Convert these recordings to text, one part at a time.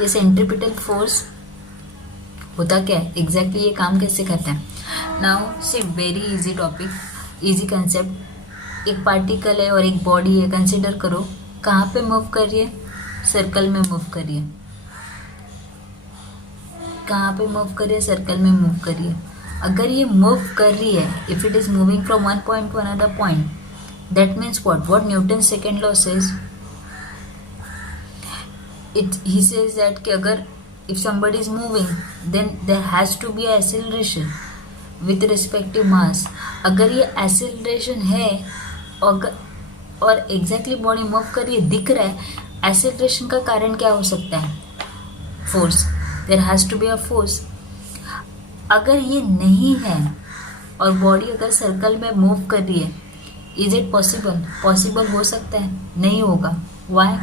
ये centripetal force होता क्या है एग्जैक्टली, ये काम कैसे करता है। Now see very easy topic, easy concept. एक पार्टिकल है और एक बॉडी है, कंसिडर करो कहाँ पे मूव कर रही है, सर्कल में मूव कर रही है। कहाँ पे मूव कर रही है, सर्कल में मूव कर रही है। अगर ये मूव कर रही है, if it is moving from one point two another point, that means what Newton second law says, he says that कि अगर if somebody is moving then there has to be a acceleration with respect to mass। अगर ये acceleration है और exactly body move कर रही है, दिख रहा है, acceleration का कारण क्या हो सकता है, force, there has to be a force। अगर ये नहीं है और बॉडी अगर सर्कल में मूव कर रही है, इज इट पॉसिबल, पॉसिबल हो सकता है, नहीं होगा। वाई,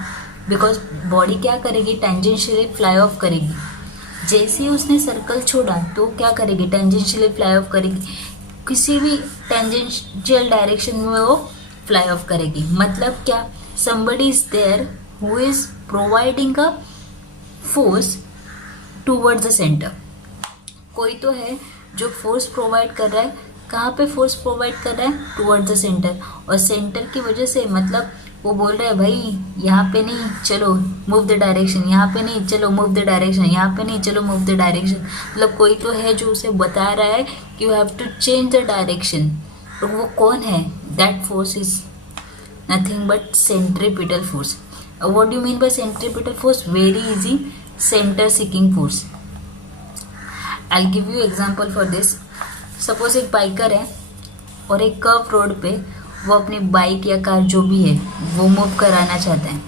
बिकॉज बॉडी क्या करेगी, टेंजेंशियली फ्लाई ऑफ करेगी। जैसे ही उसने सर्कल छोड़ा तो क्या करेगी, टेंजेंशियली फ्लाई ऑफ करेगी, किसी भी टेंजेंशियल डायरेक्शन में वो फ्लाई ऑफ करेगी। मतलब क्या, somebody is there who is providing a force towards the centre. कोई तो है जो फोर्स प्रोवाइड कर रहा है, कहाँ पे फोर्स प्रोवाइड कर रहा है, टूवर्ड्स द सेंटर। और सेंटर की वजह से मतलब वो बोल रहा है भाई यहाँ पे नहीं, चलो मूव द डायरेक्शन, यहाँ पे नहीं, चलो मूव द डायरेक्शन, यहाँ पे नहीं, चलो मूव द डायरेक्शन। मतलब कोई तो है जो उसे बता रहा है कि you have to change the direction. तो वो कौन है, that force is nothing but centripetal force. What do mean by centripetal force, very easy, centre seeking force. I will give you example for this. Suppose एक biker है और एक curve road पे वो अपनी बाइक या कार जो भी है वो मूव कराना चाहता है।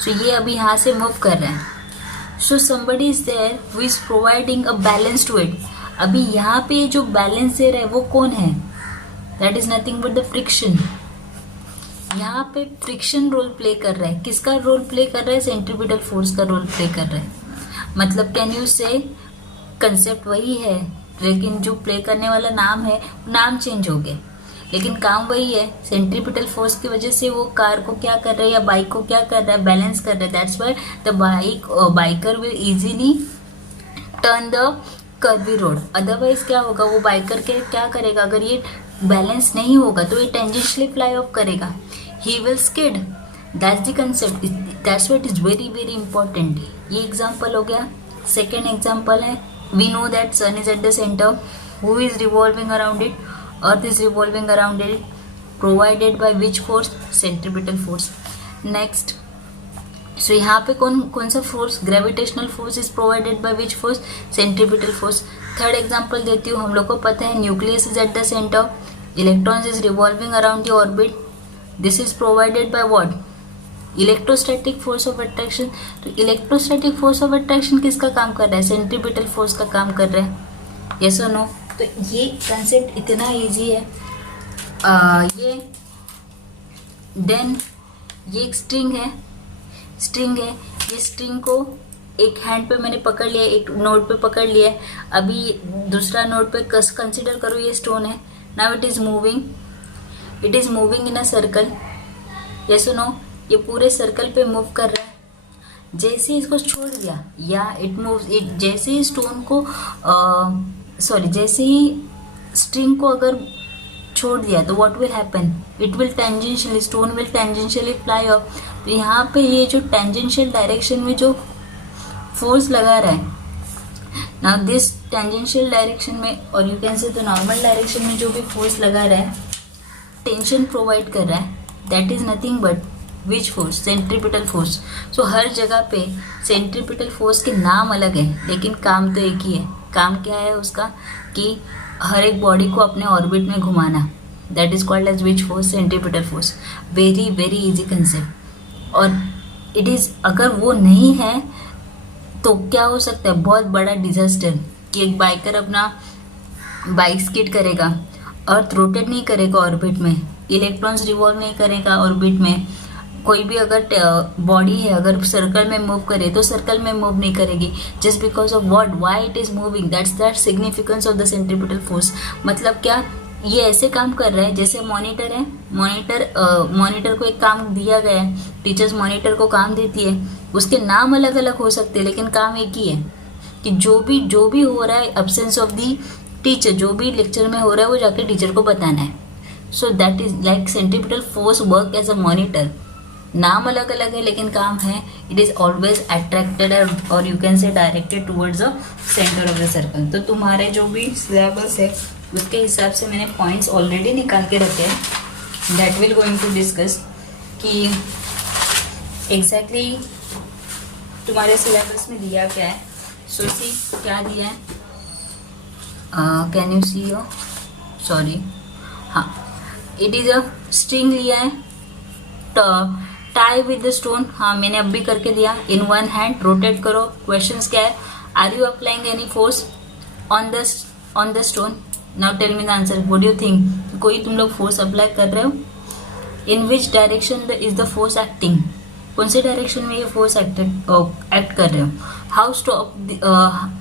सो ये अभी यहाँ से मूव कर रहा है। So somebody is there who is providing a balance to it. अभी यहाँ पे जो बैलेंस दे रहा है वो कौन है, that is nothing but the friction. यहाँ पे फ्रिक्शन रोल प्ले कर रहा है। किसका रोल प्ले कर रहा है, सेंट्रीपिटल फोर्स का रोल प्ले कर रहा है। मतलब कैन यू से कंसेप्ट वही है, लेकिन जो प्ले करने वाला नाम है, नाम चेंज हो गया, लेकिन काम वही है। सेंट्रीपिटल फोर्स की वजह से वो कार को क्या कर रहा है या बाइक को क्या कर रहा है, बैलेंस कर रहा है। That's why the biker will easily turn the curvy road. Otherwise क्या होगा, वो बाइकर के क्या करेगा, अगर ये बैलेंस नहीं होगा तो ये टेंजेंशियली फ्लाई ऑफ करेगा, he will skid. That's the concept, that's what is very very important. ये एग्जाम्पल हो गया। सेकेंड एग्जाम्पल है, we know that sun is at the centre, who is revolving around it, earth is revolving around it, provided by which force, centripetal force। next, so यहाँ पे कौन सा force, gravitational force is provided by which force, centripetal force. Third example देती हूँ, हम लोग को पता है nucleus is at the centre, electrons is revolving around the orbit, this is provided by what, electrostatic force of attraction. तो electrostatic force of attraction किसका काम कर रहा है, सेंट्रीपिटल फोर्स का काम कर रहा है। यस और नो। तो ये कंसेप्ट इतना इजी है। ये देन ये एक स्ट्रिंग है, ये स्ट्रिंग को एक हैंड पे मैंने पकड़ लिया, एक नोट पे पकड़ लिया है। अभी दूसरा नोट पे कंसिडर करो ये स्टोन है। Now it is moving in a circle. Yes और नो, ये पूरे सर्कल पे मूव कर रहा है। जैसे ही इसको छोड़ दिया या इट मूव्स, जैसे ही स्टोन को जैसे ही स्ट्रिंग को अगर छोड़ दिया तो what will happen, it will tangentially, stone will tangentially fly of. तो यहाँ पे ये जो टेंजेंशियल डायरेक्शन में जो फोर्स लगा रहा है, नाउ दिस टेंजेंशियल डायरेक्शन में, और यू कैन से तो नॉर्मल डायरेक्शन में जो भी फोर्स लगा रहा है, टेंशन प्रोवाइड कर रहा है, that is nothing but which force, centripetal force. So हर जगह पे सेंट्रीपिटल फोर्स के नाम अलग है लेकिन काम तो एक ही है। काम क्या है उसका, कि हर एक बॉडी को अपने ऑर्बिट में घुमाना, that is called as which force, centripetal force. Very very easy concept. और इट इज, अगर वो नहीं है तो क्या हो सकता है, बहुत बड़ा डिजास्टर, कि एक बाइकर अपना बाइक स्किड करेगा, अर्थ रोटेट नहीं करेगा ऑर्बिट में, इलेक्ट्रॉन्स रिवॉल्व नहीं करेगा ऑर्बिट में। कोई भी अगर बॉडी है अगर सर्कल में मूव करे तो सर्कल में मूव नहीं करेगी, just because of what, why it is moving, that's the significance of the centripetal force. मतलब क्या, ये ऐसे काम कर रहा है जैसे मॉनिटर है, मॉनिटर को एक काम दिया गया है, टीचर्स मॉनिटर को काम देती है, उसके नाम अलग अलग हो सकते हैं लेकिन काम एक ही है कि जो भी हो रहा है एब्सेंस ऑफ दी टीचर, जो भी लेक्चर में हो रहा है वो जाके टीचर को बताना है. So that is like centripetal force work as a monitor. नाम अलग अलग है लेकिन काम है. इट इज ऑलवेज अट्रैक्टेड और you can say directed towards the centre of the circle. तो तुम्हारे जो भी सिलेबस है उसके हिसाब से मैंने पॉइंट्स ऑलरेडी निकाल के रखे हैं. That will going to discuss कि एग्जैक्टली तुम्हारे सिलेबस में दिया क्या है. सो सी क्या दिया है, can you see your, sorry, हाँ, इट इज अ स्ट्रिंग लिया है, टाई विद द स्टोन. हाँ मैंने अब भी करके दिया. इन वन हैंड रोटेट करो. क्वेश्चंस क्या है, are you applying any force on the stone. Now tell me the answer. What do you think, कोई तुम लोग फोर्स अप्लाई कर रहे हो. In which direction is the force acting, कौन से डायरेक्शन में ये फोर्स एक्ट कर रहे हो. हाउ स्टॉप,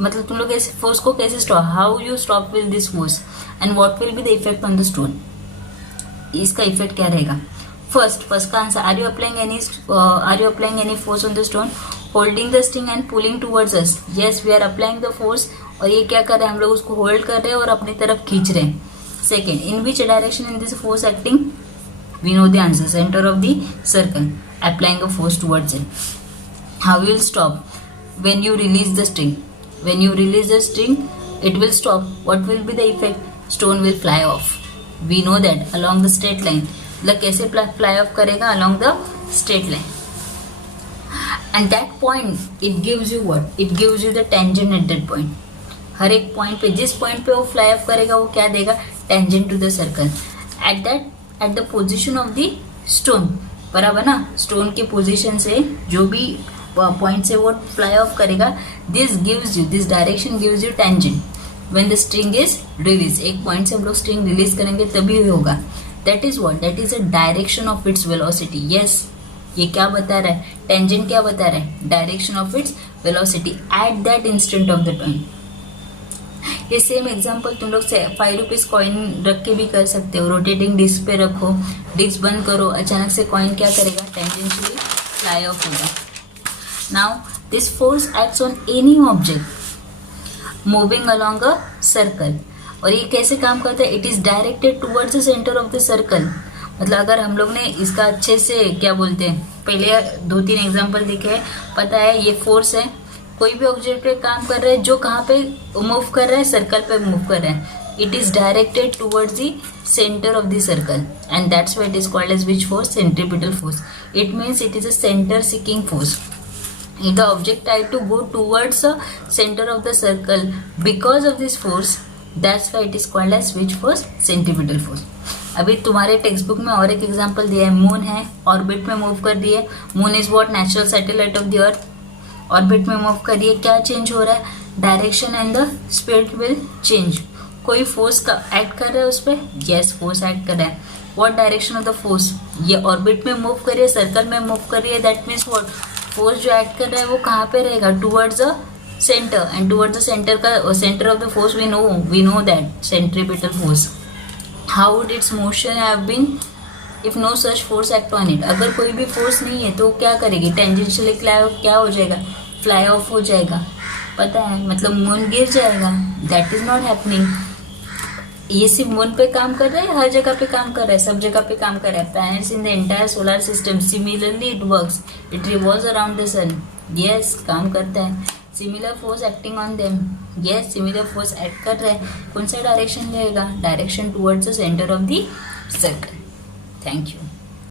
मतलब तुम लोग ऐसे फोर्स को कैसे stop, how you stop will this force and what will be the effect on the stone. इसका इफेक्ट क्या रहेगा. फर्स्ट का answer, are you applying any force on the stone, holding the string and pulling towards us. Yes we are applying the force. और ये क्या कर रहे हैं, हम लोग उसको होल्ड कर रहे हैं और अपनी तरफ खींच रहे हैं. Second, in which direction in this force acting, we know the answer, centre of the circle, applying a force towards it. How will stop, when you release the string, it will stop. What will be the effect, stone will fly off. We know that along the straight line. मतलब कैसे fly off करेगा, along the straight line. And that point it gives you what, it gives you the tangent at that point. हर एक point पे, जिस point पे वो fly off करेगा वो क्या देगा, tangent to the circle at the position of the stone. बराबर ना, स्टोन के पोजिशन से जो भी पॉइंट से वो फ्लाई ऑफ करेगा, this direction gives you tangent when the string is release. एक पॉइंट से हम लोग स्ट्रिंग रिलीज करेंगे तभी होगा. That is what, that is a direction of its velocity. Yes, ये क्या बता रहा है, टेंजेंट क्या बता रहा है, direction of its velocity at that instant of the time. ये सेम एग्जांपल तुम लोग 5 रुपीज कॉइन रख के भी कर सकते हो. रोटेटिंग डिस्क पे रखो, डिस्क बंद करो, अचानक से कॉइन क्या करेगा, टेंजेंशियली फ्लाई ऑफ होगा. Now this force acts on any object moving along a circle. और ये कैसे काम करता है, it is directed towards the center of the circle. मतलब अगर हम लोग ने इसका अच्छे से क्या बोलते हैं, पहले 2-3 एग्जांपल देखे, पता है ये फोर्स है, कोई भी ऑब्जेक्ट पे काम कर रहा है जो कहाँ पे मूव कर रहा है, सर्कल पे मूव कर रहा है. It is directed towards the center of the circle and that's why it is called as which force, centripetal force. It means it is a center seeking force. If the object tried to go towards the center of the circle because of this force, that's why it is called as which force, centripetal force. अभी तुम्हारे text book में और एक example दिया है, moon है, orbit में move कर रही है. Moon is what, natural satellite of the earth. Orbit में मूव कर रही है, क्या चेंज हो रहा है, direction and the speed will change. कोई फोर्स का एक्ट कर रहा है उस पर, यस फोर्स एक्ट कर रहा है. What direction of the force, ये ऑर्बिट में मूव कर रही है, सर्कल में मूव कर रही है. दैट मीन्स व्हाट, फोर्स जो एक्ट कर रहा है वो कहाँ पे रहेगा, towards the centre. And towards the centre का, centre of the force we know that centripetal force. How would its motion have been if no such force act on it. अगर कोई भी फोर्स नहीं है तो क्या करेगी, टेंजेंशियली क्या हो जाएगा, फ्लाई ऑफ हो जाएगा. पता है, मतलब मून गिर जाएगा. That is not happening. ये सिर्फ मून पे काम कर रहा है, हर जगह पे काम कर रहा है, सब जगह पे काम कर रहा है. Planets in the entire solar system, similarly it works, it revolves around the sun. Yes, काम करता है. Similar force acting on them, yes similar force act कर रहा है. कौन सा डायरेक्शन रहेगा, direction towards the centre of the circle. Thank you.